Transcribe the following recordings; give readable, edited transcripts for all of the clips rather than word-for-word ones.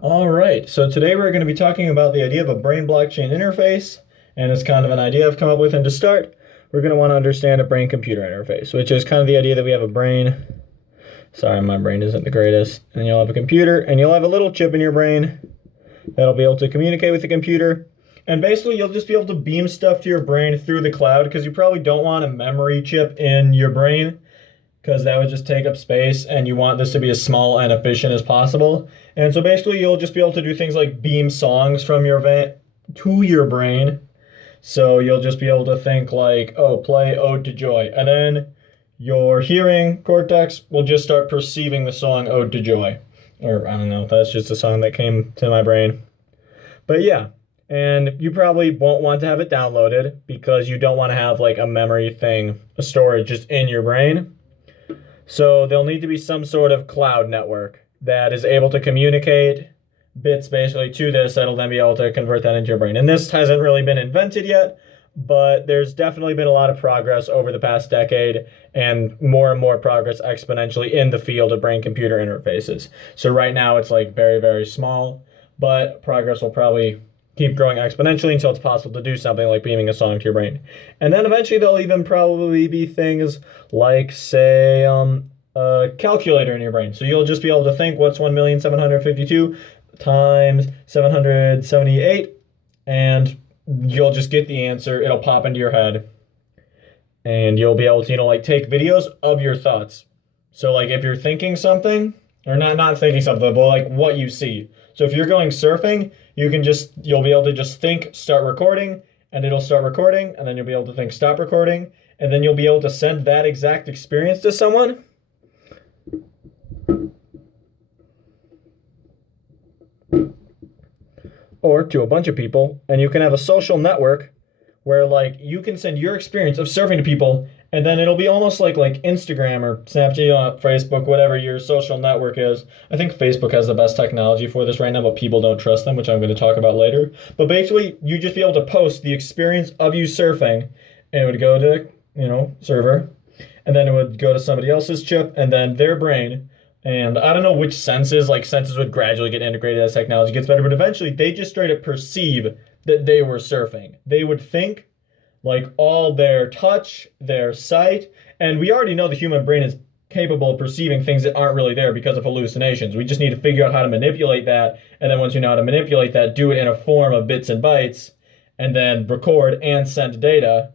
All right, so today we're going to be talking about the idea of a brain blockchain interface, and it's kind of an idea I've come up with. And to start, we're going to want to understand a brain computer interface, which is kind of the idea that we have a brain. Sorry, my brain isn't the greatest. And you'll have a computer, and you'll have a little chip in your brain that'll be able to communicate with the computer. And basically, you'll just be able to beam stuff to your brain through the cloud because you probably don't want a memory chip in your brain because that would just take up space, and you want this to be as small and efficient as possible. And so basically you'll just be able to do things like beam songs from your van to your brain. So you'll just be able to think like, oh, play Ode to Joy. And then your hearing cortex will just start perceiving the song Ode to Joy. Or I don't know, that's just a song that came to my brain. But yeah, and you probably won't want to have it downloaded because you don't want to have like a memory thing, a storage just in your brain. So there'll need to be some sort of cloud network that is able to communicate bits basically to this that'll then be able to convert that into your brain. And this hasn't really been invented yet, but there's definitely been a lot of progress over the past decade and more progress exponentially in the field of brain-computer interfaces. So right now it's like very, very small, but progress will probably keep growing exponentially until it's possible to do something like beaming a song to your brain. And then eventually there'll even probably be things like, say, a calculator in your brain. So you'll just be able to think what's 1,752 times 778, and you'll just get the answer. It'll pop into your head, and you'll be able to, like take videos of your thoughts. So like if you're thinking something, or not thinking something, but like what you see. So if you're going surfing, you'll be able to just think, start recording, and it'll start recording, and then you'll be able to think, stop recording, and then you'll be able to send that exact experience to someone. Or to a bunch of people, and you can have a social network where like you can send your experience of surfing to people, and then it'll be almost like Instagram or Snapchat, Facebook, whatever your social network is. I think Facebook has the best technology for this right now, but people don't trust them, which I'm going to talk about later. But basically, you just be able to post the experience of you surfing, and it would go to, server, and then it would go to somebody else's chip, and then their brain. And I don't know which senses would gradually get integrated as technology gets better, but eventually they just straight up perceive that they were surfing. They would think like all their touch, their sight, and we already know the human brain is capable of perceiving things that aren't really there because of hallucinations. We just need to figure out how to manipulate that, and then once you know how to manipulate that, do it in a form of bits and bytes, and then record and send data,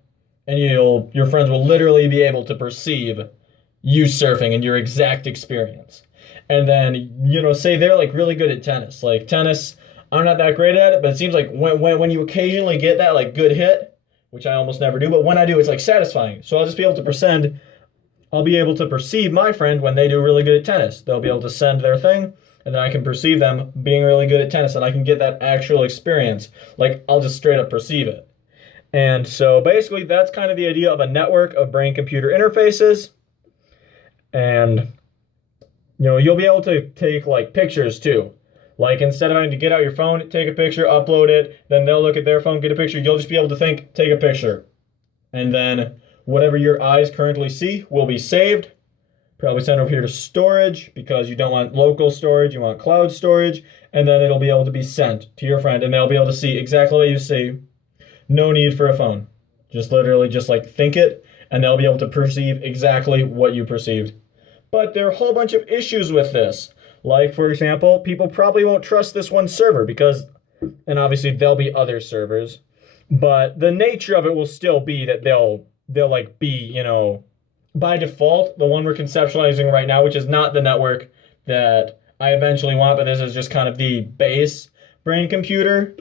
and your friends will literally be able to perceive you surfing and your exact experience. And then, say they're like really good at tennis. Like tennis, I'm not that great at it, but it seems like when you occasionally get that like good hit, which I almost never do, but when I do, it's like satisfying. So I'll just be able to I'll be able to perceive my friend when they do really good at tennis. They'll be able to send their thing, and then I can perceive them being really good at tennis, and I can get that actual experience. Like I'll just straight up perceive it. And so basically that's kind of the idea of a network of brain-computer interfaces. And you'll be able to take like pictures too. Like instead of having to get out your phone, take a picture, upload it, then they'll look at their phone, get a picture. You'll just be able to think, take a picture. And then whatever your eyes currently see will be saved. Probably sent over here to storage because you don't want local storage, you want cloud storage. And then it'll be able to be sent to your friend, and they'll be able to see exactly what you see. No need for a phone. Just literally just like think it, and they'll be able to perceive exactly what you perceived. But there are a whole bunch of issues with this. Like, for example, people probably won't trust this one server and obviously there'll be other servers, but the nature of it will still be that they'll like be, by default, the one we're conceptualizing right now, which is not the network that I eventually want, but this is just kind of the base brain-computer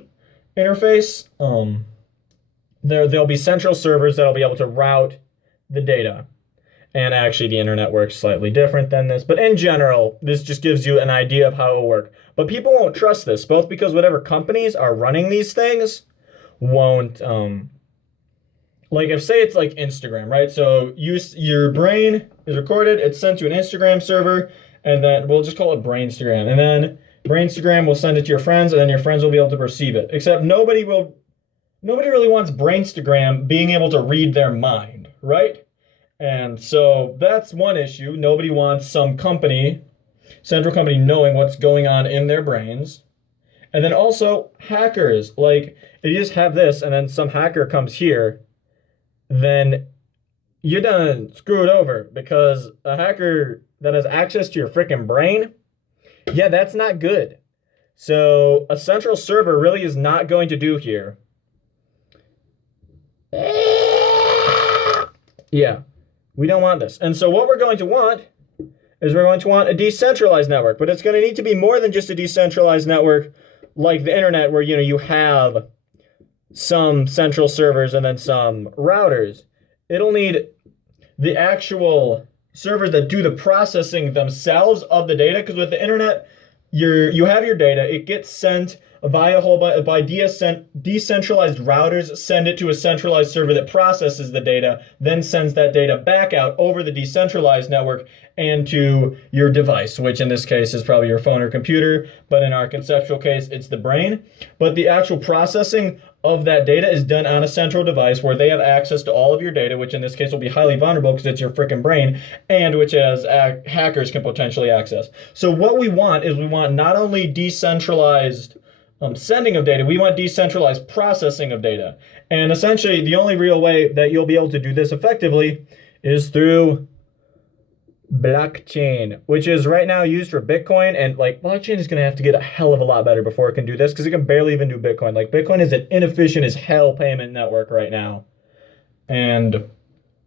interface. There'll be central servers that'll be able to route the data. And actually, the internet works slightly different than this. But in general, this just gives you an idea of how it will work. But people won't trust this, both because whatever companies are running these things won't, like if say it's like Instagram, right? So your brain is recorded, it's sent to an Instagram server, and then we'll just call it Brainstagram. And then Brainstagram will send it to your friends, and then your friends will be able to perceive it. Except nobody really wants Brainstagram being able to read their mind, right? And so that's one issue. Nobody wants some central company knowing what's going on in their brains. And then also hackers. Like, if you just have this and then some hacker comes here, then you're done screwed over because a hacker that has access to your freaking brain, yeah, that's not good. So a central server really is not going to do here. Yeah, we don't want this. And so what we're going to want is we're going to want a decentralized network, but it's going to need to be more than just a decentralized network like the internet where, you have some central servers and then some routers. It'll need the actual servers that do the processing themselves of the data, because with the internet, you have your data, it gets sent via a whole by decentralized routers, send it to a centralized server that processes the data, then sends that data back out over the decentralized network and to your device, which in this case is probably your phone or computer, but in our conceptual case, it's the brain. But the actual processing of that data is done on a central device where they have access to all of your data, which in this case will be highly vulnerable because it's your freaking brain, and which as hackers can potentially access. So what we want is we want not only decentralized sending of data, we want decentralized processing of data. And essentially the only real way that you'll be able to do this effectively is through blockchain, which is right now used for Bitcoin. And like blockchain is going to have to get a hell of a lot better before it can do this, because it can barely even do Bitcoin. Like Bitcoin is an inefficient as hell payment network right now. And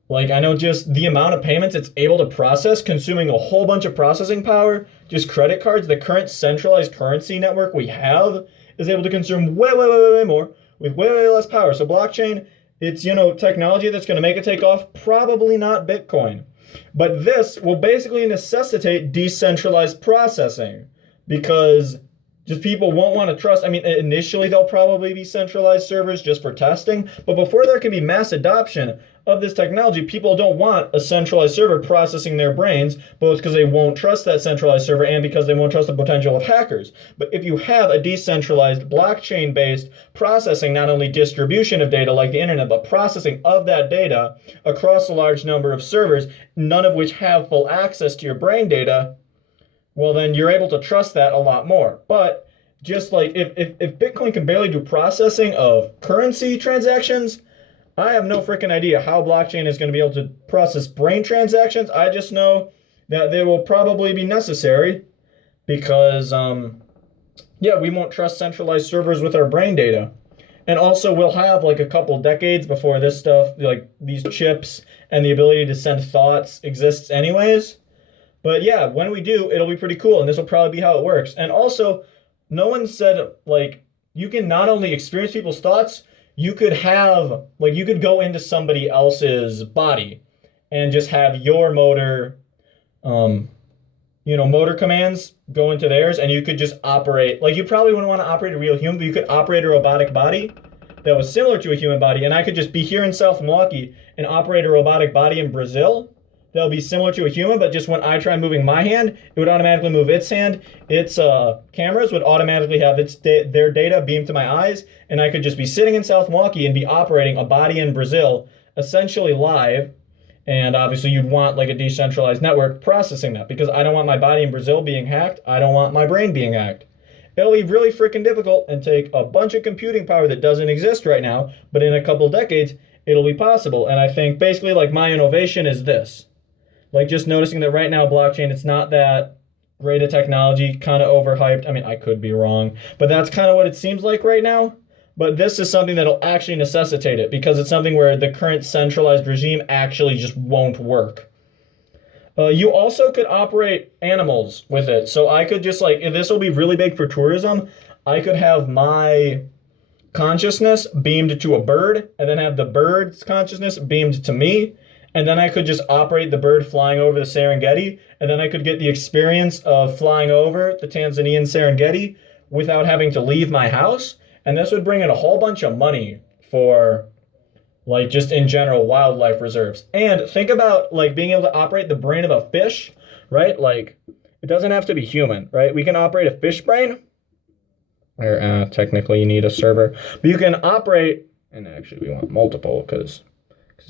like I know just the amount of payments it's able to process, consuming a whole bunch of processing power, just credit cards, the current centralized currency network we have is able to consume way more with way less power. So blockchain, it's technology that's going to make it take off, probably not Bitcoin. But this will basically necessitate decentralized processing, because just people won't want to trust. I mean, initially they'll probably be centralized servers just for testing, but before there can be mass adoption of this technology, people don't want a centralized server processing their brains, both because they won't trust that centralized server and because they won't trust the potential of hackers. But if you have a decentralized blockchain-based processing, not only distribution of data like the internet, but processing of that data across a large number of servers, none of which have full access to your brain data, well, then you're able to trust that a lot more. But just like if Bitcoin can barely do processing of currency transactions, I have no freaking idea how blockchain is going to be able to process brain transactions. I just know that they will probably be necessary because, yeah, we won't trust centralized servers with our brain data. And also we'll have like a couple decades before this stuff, like these chips and the ability to send thoughts exists anyways. But yeah, when we do, it'll be pretty cool. And this will probably be how it works. And also, no one said, like, you can not only experience people's thoughts, you could have, like, you could go into somebody else's body and just have your motor, motor commands go into theirs, and you could just operate, like, you probably wouldn't want to operate a real human, but you could operate a robotic body that was similar to a human body, and I could just be here in South Milwaukee and operate a robotic body in Brazil that'll be similar to a human, but just when I try moving my hand, it would automatically move its hand. Its cameras would automatically have their data beamed to my eyes, and I could just be sitting in South Milwaukee and be operating a body in Brazil, essentially live. And obviously you'd want like a decentralized network processing that, because I don't want my body in Brazil being hacked. I don't want my brain being hacked. It'll be really freaking difficult and take a bunch of computing power that doesn't exist right now, but in a couple decades, it'll be possible. And I think basically like my innovation is this. Like just noticing that right now blockchain, it's not that great a technology, kind of overhyped. I mean, I could be wrong, but that's kind of what it seems like right now. But this is something that'll actually necessitate it, because it's something where the current centralized regime actually just won't work. You also could operate animals with it. So I could just like, this will be really big for tourism. I could have my consciousness beamed to a bird and then have the bird's consciousness beamed to me. And then I could just operate the bird flying over the Serengeti. And then I could get the experience of flying over the Tanzanian Serengeti without having to leave my house. And this would bring in a whole bunch of money for, like, just in general wildlife reserves. And think about, like, being able to operate the brain of a fish, right? Like, it doesn't have to be human, right? We can operate a fish brain. Or technically you need a server. But you can operate, and actually we want multiple because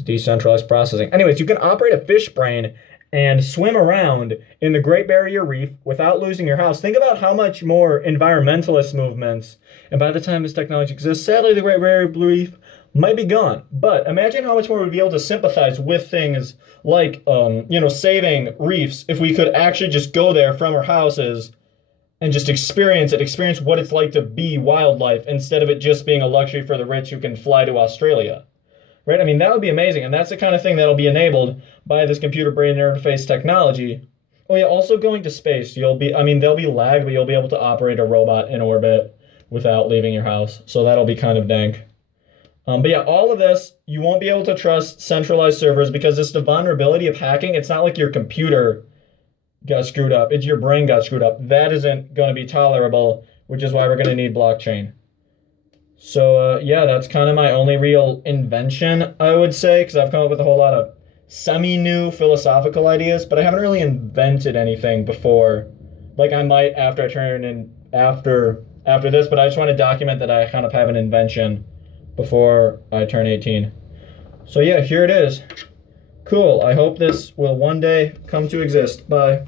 decentralized processing. Anyways, you can operate a fish brain and swim around in the Great Barrier Reef without losing your house. Think about how much more environmentalist movements, and by the time this technology exists, sadly, the Great Barrier Reef might be gone. But imagine how much more we'd be able to sympathize with things like, saving reefs if we could actually just go there from our houses and just experience what it's like to be wildlife instead of it just being a luxury for the rich who can fly to Australia. Right? I mean, that would be amazing. And that's the kind of thing that'll be enabled by this computer brain interface technology. Oh yeah, also going to space. There'll be lag, but you'll be able to operate a robot in orbit without leaving your house. So that'll be kind of dank. But yeah, all of this, you won't be able to trust centralized servers because it's the vulnerability of hacking. It's not like your computer got screwed up. It's your brain got screwed up. That isn't going to be tolerable, which is why we're going to need blockchain. So yeah, that's kind of my only real invention, I would say, because I've come up with a whole lot of semi-new philosophical ideas, but I haven't really invented anything before. Like I might after I turn in after this, but I just want to document that I kind of have an invention before I turn 18. So yeah, here it is. Cool. I hope this will one day come to exist. Bye.